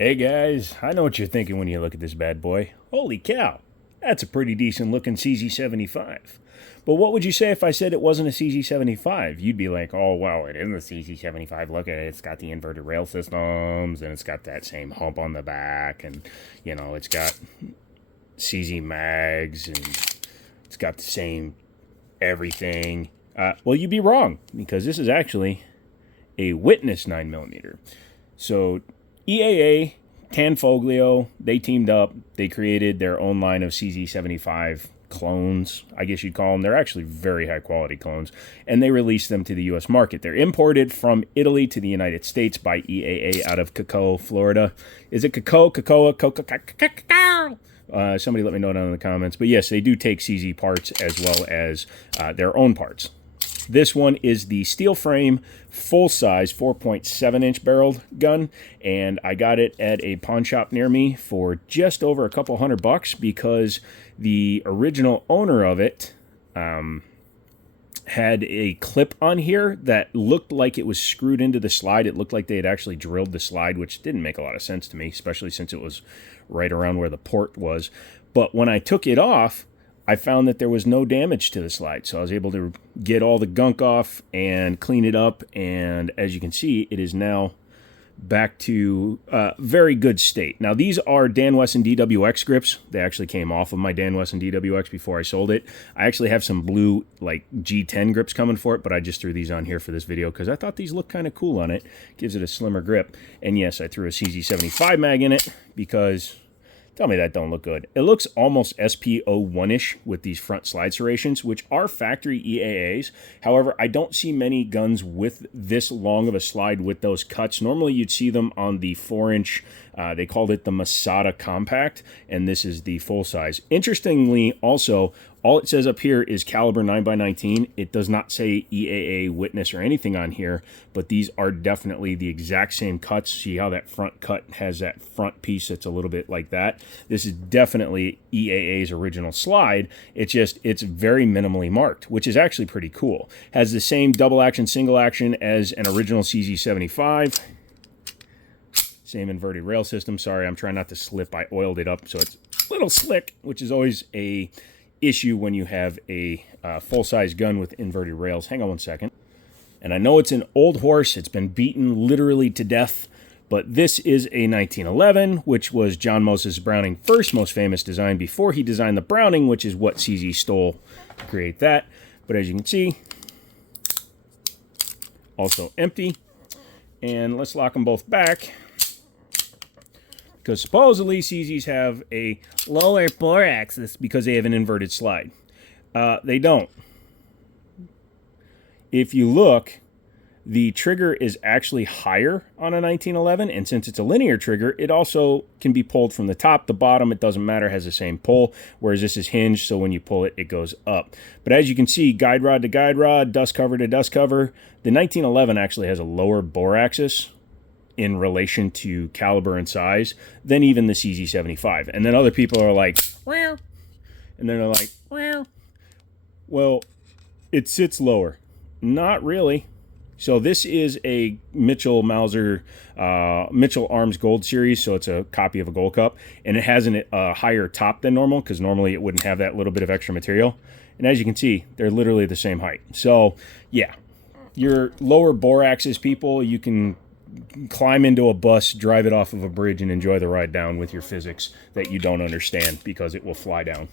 Hey guys, I know what you're thinking when you look at this bad boy. Holy cow, that's a pretty decent looking CZ75. But what would you say if I said it wasn't a CZ75? You'd be like, oh, well, it is a CZ75. Look at it. It's got the inverted rail systems, and it's got that same hump on the back, and, it's got CZ mags, and it's got the same everything. Well, you'd be wrong, because this is actually a Witness 9mm. So EAA, Tanfoglio, they teamed up. They created their own line of CZ75 clones, I guess you'd call them. They're actually very high quality clones, and they released them to the U.S. market. They're imported from Italy to the United States by EAA out of Cacao, Florida. Is it Cacao? Somebody let me know down in the comments. But yes, they do take CZ parts as well as their own parts. This one is the steel frame, full-size 4.7-inch barreled gun, and I got it at a pawn shop near me for just over a couple $100 because the original owner of it had a clip on here that looked like it was screwed into the slide. It looked like they had actually drilled the slide, which didn't make a lot of sense to me, especially since it was right around where the port was. But when I took it off, I found that there was no damage to the slide, so I was able to get all the gunk off and clean it up, and as you can see, it is now back to very good state. Now, these are Dan Wesson DWX grips. They actually came off of my Dan Wesson DWX before I sold it. I actually have some blue, like, G10 grips coming for it, but I just threw these on here for this video because I thought these looked kind of cool on it. Gives it a slimmer grip. And yes, I threw a CZ75 mag in it because... tell me that don't look good. It looks almost SP01-ish with these front slide serrations, which are factory EAAs. However, I don't see many guns with this long of a slide with those cuts. Normally, you'd see them on the 4-inch, they called it the Masada Compact, and this is the full size. Interestingly, also, all it says up here is caliber 9x19. It does not say EAA, Witness, or anything on here, but these are definitely the exact same cuts. See how that front cut has that front piece that's a little bit like that? This is definitely EAA's original slide. It's very minimally marked, which is actually pretty cool. Has the same double action, single action as an original CZ75. Same inverted rail system. Sorry, I'm trying not to slip. I oiled it up so it's a little slick, which is always a issue when you have a full-size gun with inverted rails. Hang on one second. And I know it's an old horse. It's been beaten literally to death. But this is a 1911, which was John Moses Browning's first most famous design before he designed the Browning, which is what CZ stole to create that. But as you can see, also empty. And let's lock them both back, because supposedly CZs have a lower bore axis because they have an inverted slide. They don't. If you look, the trigger is actually higher on a 1911, and since it's a linear trigger, it also can be pulled from the top. The bottom, it doesn't matter, has the same pull, whereas this is hinged, so when you pull it, it goes up. But as you can see, guide rod to guide rod, dust cover to dust cover, the 1911 actually has a lower bore axis in relation to caliber and size than even the CZ75. And then other people are like, wow. And then they're like, wow. Well, it sits lower. Not really. So this is a Mitchell Mauser, Mitchell Arms Gold Series, so it's a copy of a Gold Cup, and it has a higher top than normal, because normally it wouldn't have that little bit of extra material. And as you can see, they're literally the same height. So, yeah, your lower bore axis people, you can climb into a bus, drive it off of a bridge, and enjoy the ride down with your physics that you don't understand because it will fly down.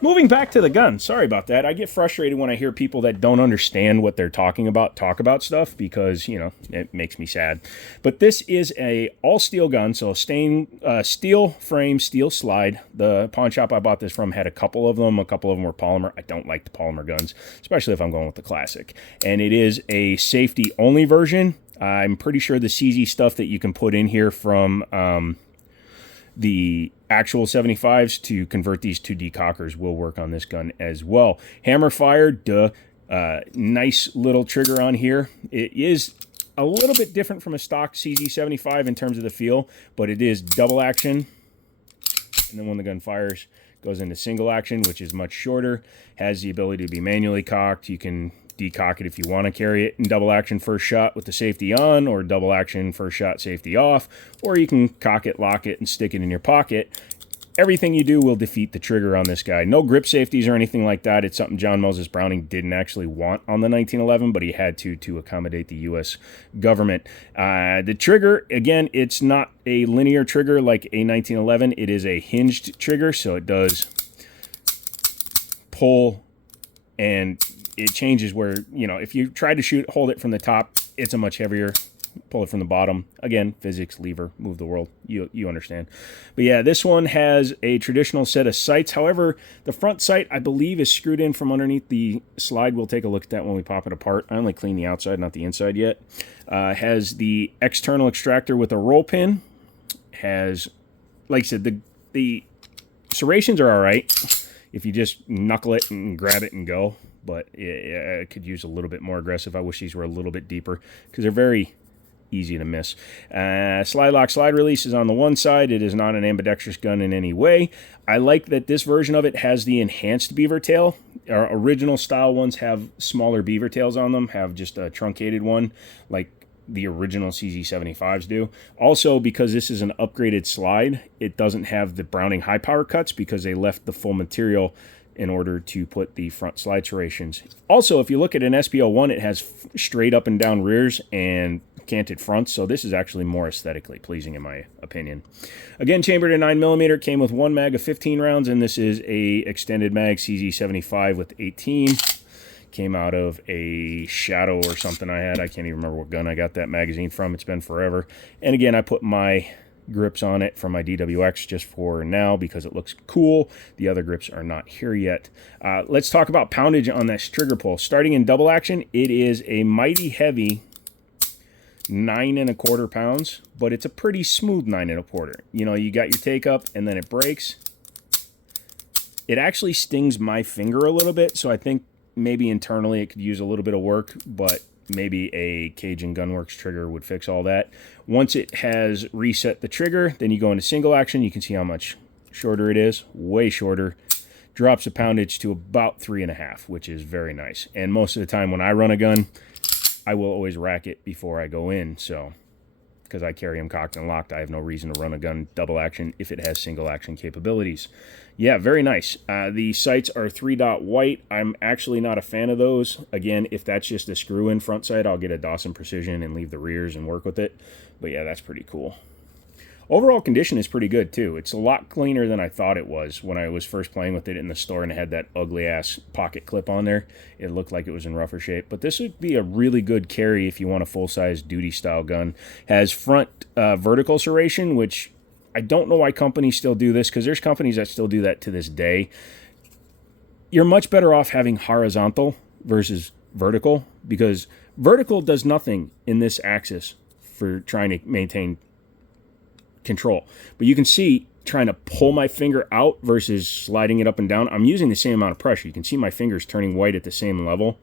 Moving back to the gun, sorry about that. I get frustrated when I hear people that don't understand what they're talking about talk about stuff because, it makes me sad. But this is a all-steel gun, so steel frame, steel slide. The pawn shop I bought this from had a couple of them. A couple of them were polymer. I don't like the polymer guns, especially if I'm going with the classic. And it is a safety-only version. I'm pretty sure the CZ stuff that you can put in here from the actual 75s to convert these to decockers will work on this gun as well. Hammer fire, duh. Nice little trigger on here. It is a little bit different from a stock CZ75 in terms of the feel, but it is double action. And then when the gun fires, goes into single action, which is much shorter, has the ability to be manually cocked. You can decock it if you want to carry it in double action first shot with the safety on, or double action first shot safety off, or you can cock it, lock it, and stick it in your pocket. Everything you do will defeat the trigger on this guy. No grip safeties or anything like that. It's something John Moses Browning didn't actually want on the 1911, but he had to accommodate the U.S. government. The trigger, again, it's not a linear trigger like a 1911. It is a hinged trigger, so it does pull, and it changes where, you know, if you try to hold it from the top, it's a much heavier. Pull it from the bottom. Again, physics, lever, move the world. You understand. But yeah, this one has a traditional set of sights. However, the front sight, I believe, is screwed in from underneath the slide. We'll take a look at that when we pop it apart. I only cleaned the outside, not the inside yet. Has the external extractor with a roll pin. Has, like I said, the serrations are all right if you just knuckle it and grab it and go. But it could use a little bit more aggressive. I wish these were a little bit deeper because they're very easy to miss. Slide lock, slide release is on the one side. It is not an ambidextrous gun in any way. I like that this version of it has the enhanced beaver tail. Our original style ones have smaller beaver tails on them, have just a truncated one like the original CZ75s do. Also, because this is an upgraded slide, it doesn't have the Browning high power cuts because they left the full material in order to put the front slide serrations. Also, if you look at an SPL1, it has straight up and down rears and canted fronts, so this is actually more aesthetically pleasing in my opinion. Again, chambered at 9mm, came with one mag of 15 rounds, and this is a extended mag CZ75 with 18. Came out of a Shadow or something I had. I can't even remember what gun I got that magazine from. It's been forever. And again, I put my grips on it from my DWX just for now because it looks cool. The other grips are not here yet. Let's talk about poundage on this trigger pull. Starting in double action, it is a mighty heavy 9 1/4 pounds, but it's a pretty smooth 9 1/4. You know, you got your take up and then it breaks. It actually stings my finger a little bit, so I think maybe internally it could use a little bit of work, but maybe a Cajun Gunworks trigger would fix all that. Once it has reset the trigger, then you go into single action. You can see how much shorter it is, way shorter. Drops the poundage to about 3.5, which is very nice. And most of the time when I run a gun, I will always rack it before I go in, so because I carry them cocked and locked, I have no reason to run a gun double action if it has single action capabilities. Yeah, very nice. The sights are 3-dot white. I'm actually not a fan of those. Again, if that's just a screw-in front sight, I'll get a Dawson Precision and leave the rears and work with it. But yeah, that's pretty cool. Overall condition is pretty good, too. It's a lot cleaner than I thought it was when I was first playing with it in the store and it had that ugly-ass pocket clip on there. It looked like it was in rougher shape. But this would be a really good carry if you want a full-size duty-style gun. Has front vertical serration, which I don't know why companies still do this, because there's companies that still do that to this day. You're much better off having horizontal versus vertical, because vertical does nothing in this axis for trying to maintain control. But you can see trying to pull my finger out versus sliding it up and down, I'm using the same amount of pressure. You can see my fingers turning white at the same level.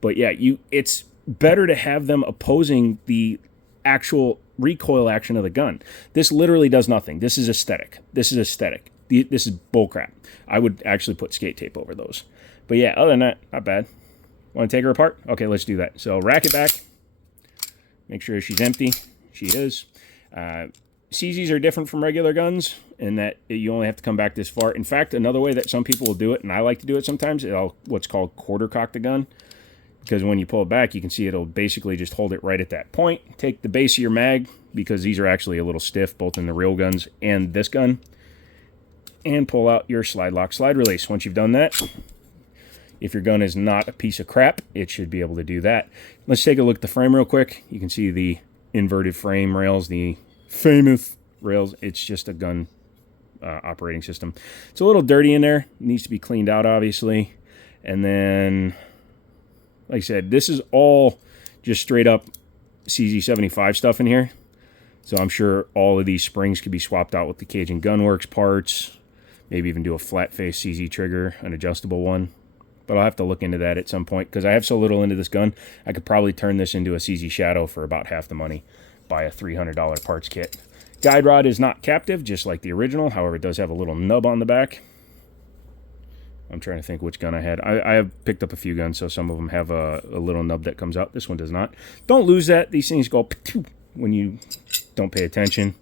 But yeah, it's better to have them opposing the actual recoil action of the gun. This literally does nothing. This is aesthetic. This is aesthetic. This is bullcrap. I would actually put skate tape over those. But yeah, other than that, not bad. Want to take her apart? Okay, let's do that. So rack it back. Make sure she's empty. She is. CZs are different from regular guns in that you only have to come back this far. In fact, another way that some people will do it, and I like to do it sometimes, I'll what's called quarter cock the gun. Because when you pull it back, you can see it'll basically just hold it right at that point. Take the base of your mag, because these are actually a little stiff, both in the real guns and this gun, and pull out your slide lock, slide release. Once you've done that, if your gun is not a piece of crap, it should be able to do that. Let's take a look at the frame real quick. You can see the inverted frame rails, the famous rails. It's just a gun operating system. It's a little dirty in there. It needs to be cleaned out, obviously. And then, like I said, this is all just straight up CZ75 stuff in here. So I'm sure all of these springs could be swapped out with the Cajun Gunworks parts. Maybe even do a flat face CZ trigger, an adjustable one. But I'll have to look into that at some point because I have so little into this gun. I could probably turn this into a CZ Shadow for about half the money. Buy a $300 parts kit. Guide rod is not captive, just like the original. However, it does have a little nub on the back. I'm trying to think which gun I had. I have picked up a few guns, so some of them have a little nub that comes out. This one does not. Don't lose that. These things go when you don't pay attention.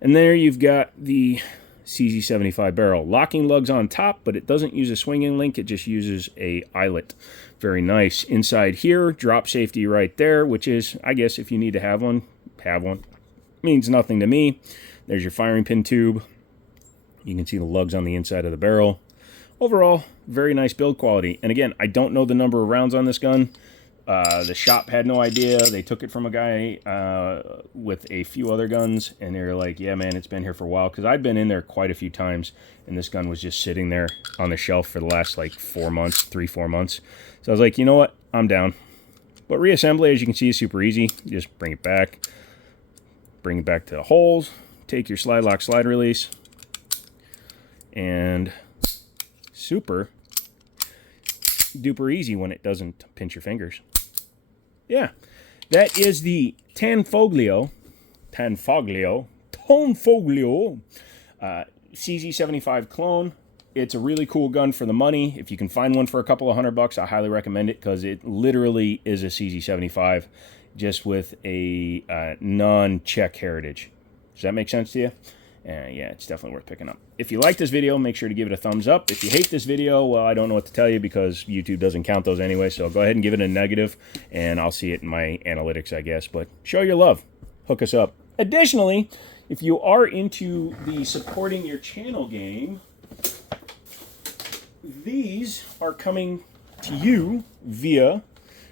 And there you've got the CZ75 barrel. Locking lugs on top, but it doesn't use a swinging link. It just uses a eyelet. Very nice. Inside here, drop safety right there, which is, I guess, if you need to have one, have one. Means nothing to me. There's your firing pin tube. You can see the lugs on the inside of the barrel. Overall, very nice build quality. And again, I don't know the number of rounds on this gun. The shop had no idea. They took it from a guy with a few other guns, and they were like, yeah, man, it's been here for a while. Because I'd been in there quite a few times, and this gun was just sitting there on the shelf for the last, like, 4 months, 3-4 months. So I was like, you know what? I'm down. But reassembly, as you can see, is super easy. You just bring it back to the holes, take your slide lock, slide release, and super duper easy when it doesn't pinch your fingers. Yeah, that is the Tanfoglio CZ75 clone. It's a really cool gun for the money. If you can find one for a couple of $100, I highly recommend it because it literally is a CZ75 just with a non-Czech heritage. Does that make sense to you? Yeah, it's definitely worth picking up. If you like this video, make sure to give it a thumbs up. If you hate this video, well, I don't know what to tell you because YouTube doesn't count those anyway, so go ahead and give it a negative, and I'll see it in my analytics, I guess. But show your love. Hook us up. Additionally, if you are into the supporting your channel game, these are coming to you via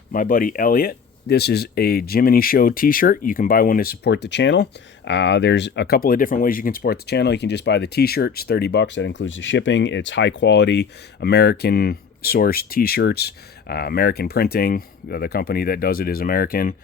my buddy Elliot. This is a Jiminy Show t-shirt. You can buy one to support the channel. There's a couple of different ways you can support the channel. You can just buy the t-shirt. It's $30. That includes the shipping. It's high quality American sourced t-shirts, American printing. The company that does it is American.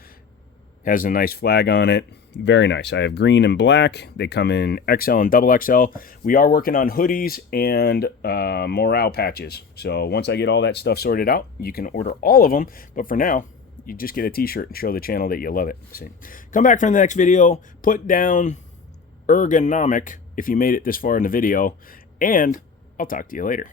Has a nice flag on it. Very nice. I have green and black. They come in XL and double XL. We are working on hoodies and morale patches. So once I get all that stuff sorted out, you can order all of them. But for now, you just get a t-shirt and show the channel that you love it. See. Come back from the next video, put down ergonomic if you made it this far in the video, and I'll talk to you later.